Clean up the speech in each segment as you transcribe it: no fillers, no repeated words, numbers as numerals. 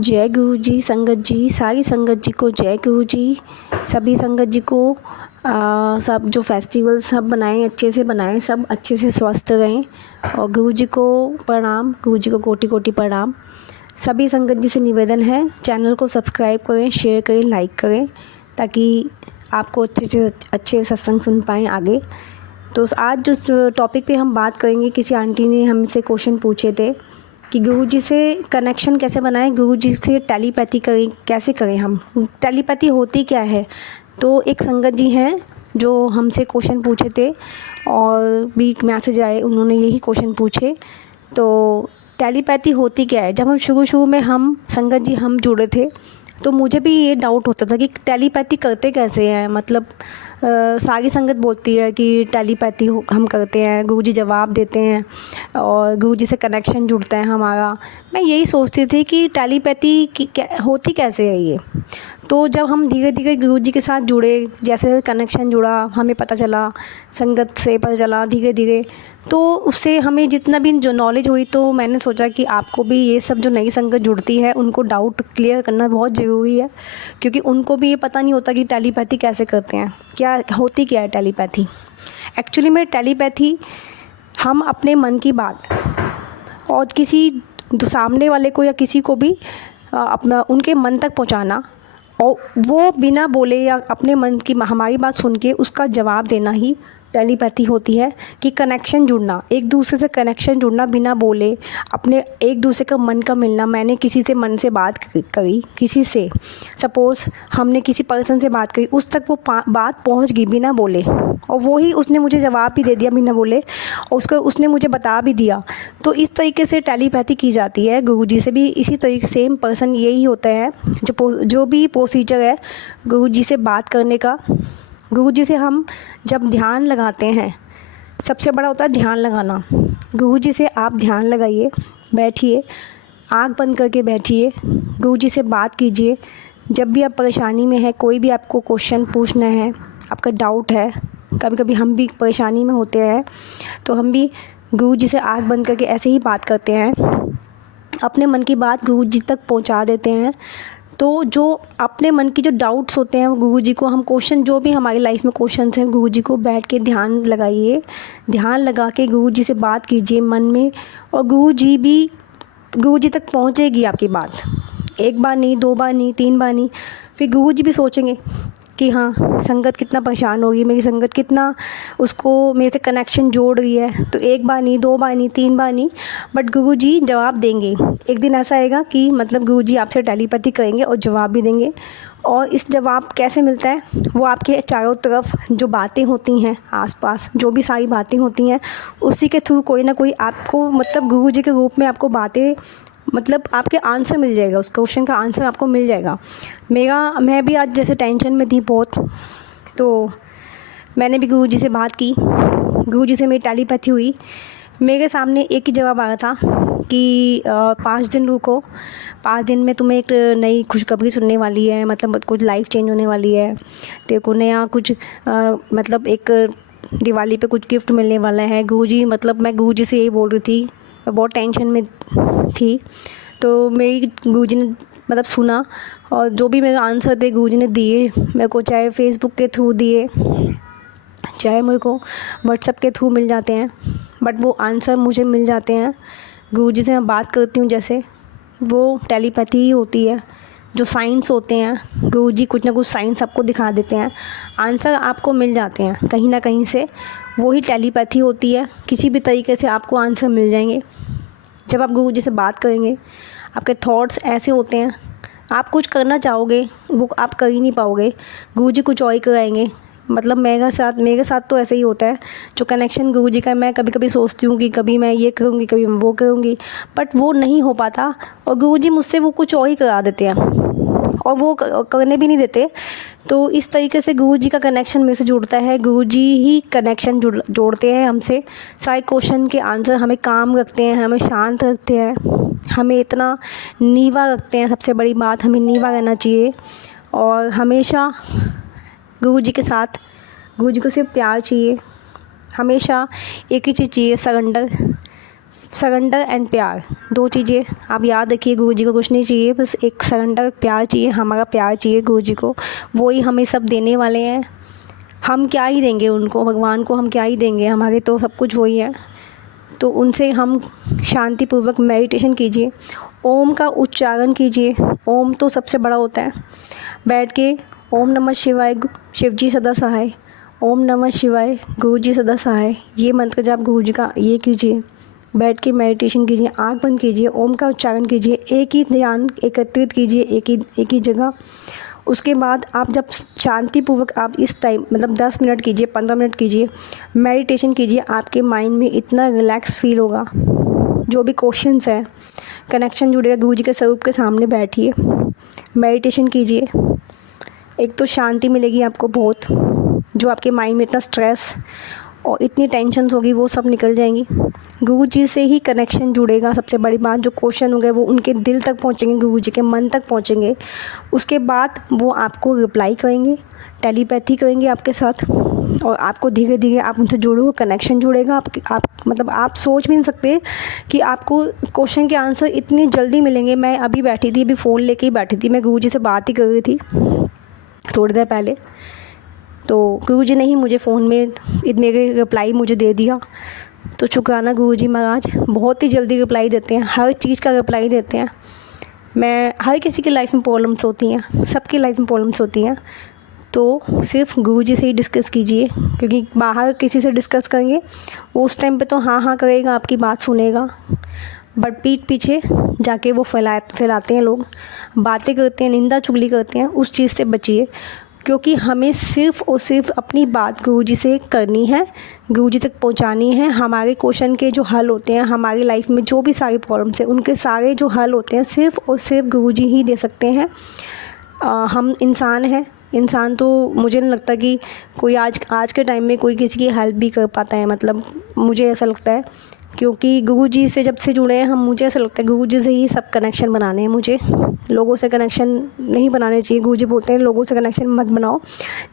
जय गुरु जी, संगत जी, सारी संगत जी को जय गुरु जी। सभी संगत जी को सब जो फेस्टिवल सब बनाएं अच्छे से बनाएं, सब अच्छे से स्वस्थ रहें। और गुरु जी को प्रणाम, गुरु जी को कोटि कोटि प्रणाम। सभी संगत जी से निवेदन है, चैनल को सब्सक्राइब करें, शेयर करें, लाइक करें, ताकि आपको अच्छे से अच्छे सत्संग सुन पाएँ आगे। तो आज जो टॉपिक पे हम बात करेंगे, किसी आंटी ने हमसे क्वेश्चन पूछे थे कि गुरुजी से कनेक्शन कैसे बनाएं, गुरुजी से टेलीपैथी करें, कैसे करें हम, टेलीपैथी होती क्या है। तो एक संगत जी हैं जो हमसे क्वेश्चन पूछे थे और भी मैसेज आए, उन्होंने यही क्वेश्चन पूछे। तो टेलीपैथी होती क्या है। जब हम शुरू में हम संगत जी हम जुड़े थे तो मुझे भी ये डाउट होता था कि टेलीपैथी करते कैसे हैं। मतलब सारी संगत बोलती है कि टेलीपैथी हम करते हैं, गुरुजी जवाब देते हैं और गुरुजी से कनेक्शन जुड़ता है हमारा। मैं यही सोचती थी कि टेलीपैथी होती कैसे है ये। तो जब हम धीरे धीरे गुरुजी के साथ जुड़े, जैसे कनेक्शन जुड़ा, हमें पता चला, संगत से पता चला धीरे धीरे, तो उससे हमें जितना भी जो नॉलेज हुई, तो मैंने सोचा कि आपको भी ये सब जो नई संगत जुड़ती है उनको डाउट क्लियर करना बहुत ज़रूरी है, क्योंकि उनको भी ये पता नहीं होता कि टेलीपैथी कैसे करते हैं, क्या होती क्या है टेलीपैथी। एक्चुअली में टेलीपैथी हम अपने मन की बात और किसी सामने वाले को या किसी को भी अपना उनके मन तक पहुंचाना, और वो बिना बोले या अपने मन की हमारी बात सुन के उसका जवाब देना ही टेलीपैथी होती है। कि कनेक्शन जुड़ना, एक दूसरे से कनेक्शन जुड़ना बिना बोले, अपने एक दूसरे का मन का मिलना। मैंने किसी से मन से बात करी, किसी से सपोज़ हमने किसी पर्सन से बात करी, उस तक वो बात पहुंच गई बिना बोले, और वो ही उसने मुझे जवाब भी दे दिया बिना बोले, और उसको उसने मुझे बता भी दिया। तो इस तरीके से टेलीपैथी की जाती है। गुरुजी से भी इसी तरीके सेम पर्सन यही होता है, जो भी प्रोसीजर है गुरुजी से बात करने का। गुरुजी से हम जब ध्यान लगाते हैं, सबसे बड़ा होता है ध्यान लगाना। गुरुजी से आप ध्यान लगाइए, बैठिए, आँख बंद करके बैठिए, गुरुजी से बात कीजिए। जब भी आप परेशानी में है, कोई भी आपको क्वेश्चन पूछना है, आपका डाउट है, कभी कभी हम भी परेशानी में होते हैं, तो हम भी गुरुजी से आँख बंद करके ऐसे ही बात करते हैं, अपने मन की बात गुरुजी तक पहुंचा देते हैं। तो जो अपने मन की जो डाउट्स होते हैं वो गुरुजी को हम क्वेश्चन, जो भी हमारी लाइफ में क्वेश्चंस हैं, गुरुजी को बैठ के ध्यान लगाइए, ध्यान लगा के गुरुजी से बात कीजिए मन में, और गुरुजी तक पहुंचेगी आपकी बात। एक बार नहीं, दो बार नहीं, तीन बार नहीं, फिर गुरुजी भी सोचेंगे कि हाँ, संगत कितना परेशान होगी, मेरी संगत कितना उसको मेरे से कनेक्शन जोड़ रही है। तो एक बार नहीं, दो बार नहीं, तीन बार नहीं, बट गुरुजी जवाब देंगे। एक दिन ऐसा आएगा कि मतलब गुरुजी आपसे टेलीपैथी करेंगे और जवाब भी देंगे। और इस जवाब कैसे मिलता है, वो आपके चारों तरफ जो बातें होती हैं, आसपास जो भी सारी बातें होती हैं, उसी के थ्रू कोई ना कोई आपको, मतलब गुरुजी के रूप में आपको बातें, मतलब आपके आंसर मिल जाएगा, उस क्वेश्चन का आंसर आपको मिल जाएगा। मैं भी आज जैसे टेंशन में थी बहुत, तो मैंने भी गुरुजी से बात की, गुरुजी से मेरी टेलीपैथी हुई। मेरे सामने एक ही जवाब आया था कि 5 दिन रुको, 5 दिन में तुम्हें एक नई खुशखबरी सुनने वाली है, मतलब कुछ लाइफ चेंज होने वाली है, तेरे को नया कुछ मतलब एक दिवाली पे कुछ गिफ्ट मिलने वाला है। गुरुजी, मतलब मैं गुरुजी से यही बोल रही थी, मैं बहुत टेंशन में थी। तो मेरी गुरुजी ने मतलब सुना, और जो भी मेरे आंसर थे गुरुजी ने दिए मेरे को, चाहे फेसबुक के थ्रू दिए, चाहे मेरे को व्हाट्सएप के थ्रू मिल जाते हैं, बट वो आंसर मुझे मिल जाते हैं। गुरुजी से मैं बात करती हूँ जैसे, वो टेलीपैथी ही होती है। जो साइंस होते हैं, गुरुजी कुछ ना कुछ साइंस आपको दिखा देते हैं, आंसर आपको मिल जाते हैं कहीं ना कहीं से, वही टेलीपैथी होती है। किसी भी तरीके से आपको आंसर मिल जाएंगे। जब आप गुरुजी से बात करेंगे, आपके थॉट्स ऐसे होते हैं, आप कुछ करना चाहोगे वो आप कर ही नहीं पाओगे, गुरुजी कुछ और ही कराएंगे। मतलब मेरे साथ तो ऐसे ही होता है। जो कनेक्शन गुरुजी का, मैं कभी कभी सोचती हूँ कि कभी मैं ये करूँगी, कभी मैं वो करूँगी, बट वो नहीं हो पाता, और गुरुजी मुझसे वो कुछ और ही करा देते हैं, और वो करने भी नहीं देते। तो इस तरीके से गुरुजी का कनेक्शन मेरे से जुड़ता है, गुरुजी ही कनेक्शन जोड़ते हैं हमसे। सारे क्वेश्चन के आंसर हमें काम रखते हैं, हमें शांत रखते हैं, हमें इतना नीवा रखते हैं। सबसे बड़ी बात, हमें नीवा रहना चाहिए, और हमेशा गुरुजी के साथ, गुरुजी को सिर्फ प्यार चाहिए, हमेशा एक ही चीज़ चाहिए, सरेंडर। सरेंडर एंड प्यार, 2 चीज़ें आप याद रखिए। गुरु जी को कुछ नहीं चाहिए, बस एक सरेंडर, प्यार चाहिए, हमारा प्यार चाहिए गुरु जी को। वो ही हमें सब देने वाले हैं। हम क्या ही देंगे उनको, भगवान को हम क्या ही देंगे, हमारे तो सब कुछ वही है। तो उनसे हम शांतिपूर्वक मेडिटेशन कीजिए, ओम का उच्चारण कीजिए। ओम तो सबसे बड़ा होता है। बैठ के ओम नमः शिवाय शिव जी सदा सहाय, ओम नमः शिवाय गुरु जी सदा सहाय, ये मंत्र जाप गुरु जी का ये कीजिए। बैठ के मेडिटेशन कीजिए, आँख बंद कीजिए, ओम का उच्चारण कीजिए, एक ही ध्यान एकत्रित कीजिए एक ही जगह। उसके बाद आप जब शांतिपूर्वक आप इस टाइम मतलब 10 मिनट कीजिए, 15 मिनट कीजिए, मेडिटेशन कीजिए, आपके माइंड में इतना रिलैक्स फील होगा। जो भी क्वेश्चंस है, कनेक्शन जुड़ेगा। गुरु जी के स्वरूप के सामने बैठिए, मेडिटेशन कीजिए। एक तो शांति मिलेगी आपको बहुत, जो आपके माइंड में इतना स्ट्रेस और इतनी टेंशन्स होगी वो सब निकल जाएंगी। गुरु जी से ही कनेक्शन जुड़ेगा। सबसे बड़ी बात, जो क्वेश्चन हो गए वो उनके दिल तक पहुंचेंगे, गुरु जी के मन तक पहुंचेंगे। उसके बाद वो आपको रिप्लाई करेंगे, टेलीपैथी करेंगे आपके साथ, और आपको धीरे धीरे आप उनसे जुड़ो, कनेक्शन जुड़ेगा। आप मतलब आप सोच भी नहीं सकते कि आपको क्वेश्चन के आंसर इतनी जल्दी मिलेंगे। मैं अभी बैठी थी, अभी फ़ोन लेके ही बैठी थी, मैं गुरु जी से बात ही कर रही थी थोड़ी देर पहले। तो गुरु जी ने ही मुझे फ़ोन में मेरे रिप्लाई मुझे दे दिया। तो शुक्राना गुरु जी महाराज, बहुत ही जल्दी रिप्लाई देते हैं, हर चीज़ का रिप्लाई देते हैं। मैं हर किसी की लाइफ में प्रॉब्लम्स होती हैं, सबकी लाइफ में प्रॉब्लम्स होती हैं। तो सिर्फ गुरु जी से ही डिस्कस कीजिए, क्योंकि बाहर किसी से डिस्कस करेंगे वो उस टाइम पे तो हाँ हाँ करेगा, आपकी बात सुनेगा, बट पीठ पीछे जाके वो फैलाते हैं लोग, बातें करते हैं, निंदा चुगली करते हैं। उस चीज़ से बचिए, क्योंकि हमें सिर्फ़ और सिर्फ अपनी बात गुरु जी से करनी है, गुरु जी तक पहुंचानी है। हमारे क्वेश्चन के जो हल होते हैं, हमारी लाइफ में जो भी सारी प्रॉब्लम्स हैं, उनके सारे जो हल होते हैं सिर्फ़ और सिर्फ गुरु जी ही दे सकते हैं। हम इंसान हैं, इंसान तो मुझे नहीं लगता कि कोई आज के टाइम में कोई किसी की हेल्प भी कर पाता है। मतलब मुझे ऐसा लगता है, क्योंकि गुरु जी से जब से जुड़े हैं हम, मुझे ऐसा लगता है गुरु जी से ही सब कनेक्शन बनाने हैं। मुझे लोगों से कनेक्शन नहीं बनाने चाहिए। गुरु जी बोलते हैं लोगों से कनेक्शन मत बनाओ,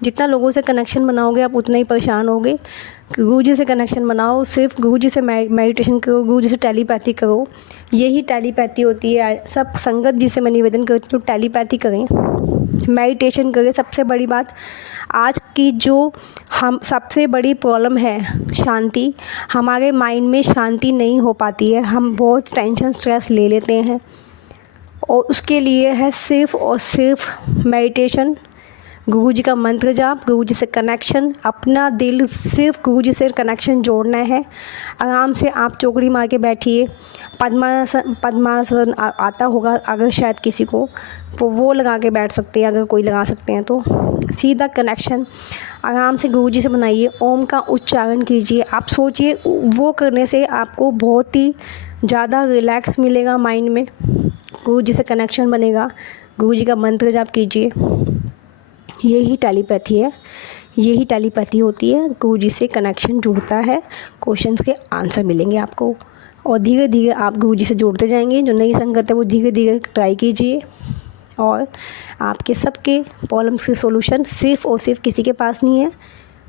जितना लोगों से कनेक्शन बनाओगे आप उतना ही परेशान होगे। गुरु जी से कनेक्शन बनाओ, सिर्फ गुरु जी से मेडिटेशन करो, गुरु जी से टेलीपैथी करो, यही टेलीपैथी होती है। सब संगत जी से मैं निवेदन करती हूँ, टेलीपैथी करें, मेडिटेशन करें। सबसे बड़ी बात, आज की जो हम सबसे बड़ी प्रॉब्लम है शांति, हमारे माइंड में शांति नहीं हो पाती है। हम बहुत टेंशन स्ट्रेस ले लेते हैं, और उसके लिए है सिर्फ़ और सिर्फ मेडिटेशन, गुरु जी का मंत्र जाप, गुरु जी से कनेक्शन, अपना दिल सिर्फ गुरु जी से कनेक्शन जोड़ना है। आराम से आप चौकड़ी मार के बैठिए, पद्मासन आता होगा अगर शायद किसी को, तो वो लगा के बैठ सकते हैं, अगर कोई लगा सकते हैं तो। सीधा कनेक्शन आराम से गुरु जी से बनाइए, ओम का उच्चारण कीजिए। आप सोचिए, वो करने से आपको बहुत ही ज़्यादा रिलैक्स मिलेगा माइंड में, गुरु जी से कनेक्शन बनेगा। गुरु जी का मंत्र जाप कीजिए, यही टेलीपैथी है, यही टेलीपैथी होती है। गुरु जी से कनेक्शन जुड़ता है, क्वेश्चंस के आंसर मिलेंगे आपको, और धीरे धीरे आप गुरु जी से जुड़ते जाएंगे। जो नई संगत है वो धीरे धीरे ट्राई कीजिए, और आपके सबके प्रॉब्लम्स के सॉल्यूशन सिर्फ और सिर्फ किसी के पास नहीं है,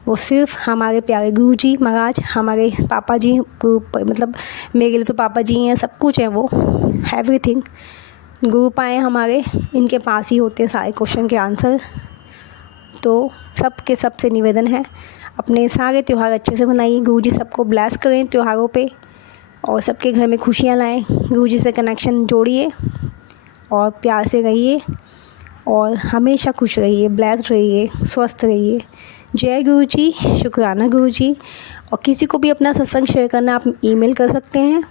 वो सिर्फ हमारे प्यारे गुरु जी महाराज, हमारे पापा जी, मतलब मेरे लिए तो पापा जी हैं, सब कुछ है वो, एवरीथिंग। गुरु पाए हमारे, इनके पास ही होते हैं सारे क्वेश्चन के आंसर। तो सबके सबसे निवेदन है, अपने सारे त्यौहार अच्छे से मनाइए, गुरु जी सबको ब्लेस करें त्योहारों पे, और सबके घर में खुशियाँ लाएं। गुरु जी से कनेक्शन जोड़िए और प्यार से रहिए, और हमेशा खुश रहिए, ब्लेस्ड रहिए, स्वस्थ रहिए। जय गुरु जी, शुक्राना गुरु जी। और किसी को भी अपना सत्संग शेयर करना, आप ईमेल कर सकते हैं,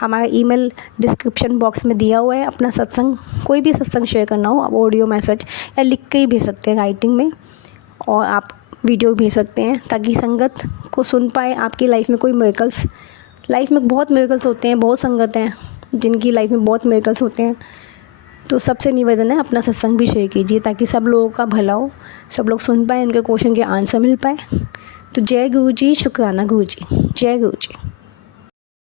हमारा ईमेल डिस्क्रिप्शन बॉक्स में दिया हुआ है। अपना सत्संग, कोई भी सत्संग शेयर करना हो, आप ऑडियो मैसेज या लिख के ही भेज सकते हैं राइटिंग में, और आप वीडियो भेज सकते हैं, ताकि संगत को सुन पाए। आपकी लाइफ में कोई मिरेकल्स, लाइफ में बहुत मिरेकल्स होते हैं, बहुत संगत हैं जिनकी लाइफ में बहुत मिरेकल्स होते हैं। तो सबसे निवेदन है, अपना सत्संग भी शेयर कीजिए, ताकि सब लोगों का भला हो, सब लोग सुन पाए, उनके क्वेश्चन के आंसर मिल पाए। तो जय गुरु जी, शुक्राना गुरु जी, जय गुरु जी।